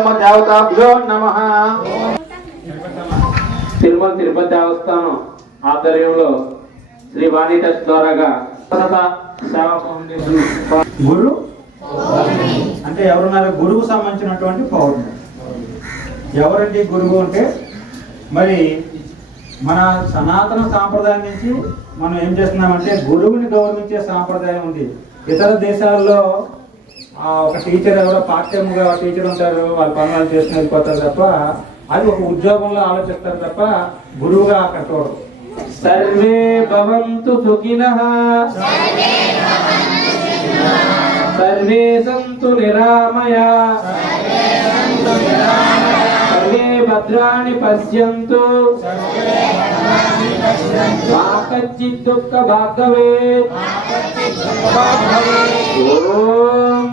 బ్రహ్మ దేవతాభ్యో నమ. తిరుమల తిరుపతి దేవస్థానం ఆధ్వర్యంలో శ్రీ వాణి ట్రస్ట్ ద్వారాగా గురు అంటే ఎవరున్నారు? గురువు సంబంధించినటువంటి పౌరులు. ఎవరండి గురువు అంటే? మరి మన సనాతన సాంప్రదాయం నుంచి మనం ఏం చేస్తున్నామంటే గురువుని గౌరవించే సాంప్రదాయం ఉంది. ఇతర దేశాల్లో ఒక టీచర్ ఎవరో పార్ట్ టైమ్గా టీచర్ ఉంటారు వాళ్ళ పనులు వాళ్ళు చేసుకుని వెళ్ళిపోతారు తప్ప అది ఒక ఉద్యోగంలో ఆలోచిస్తారు తప్ప గురువుగా అక్కడ చూడరు సర్వే భవంతు సుఖినః. సర్వే సంతు నిరామయా. సర్వే భద్రాణి పశ్యంతు. మా కచ్చిత్ దుఃఖ భాగవే. ఓం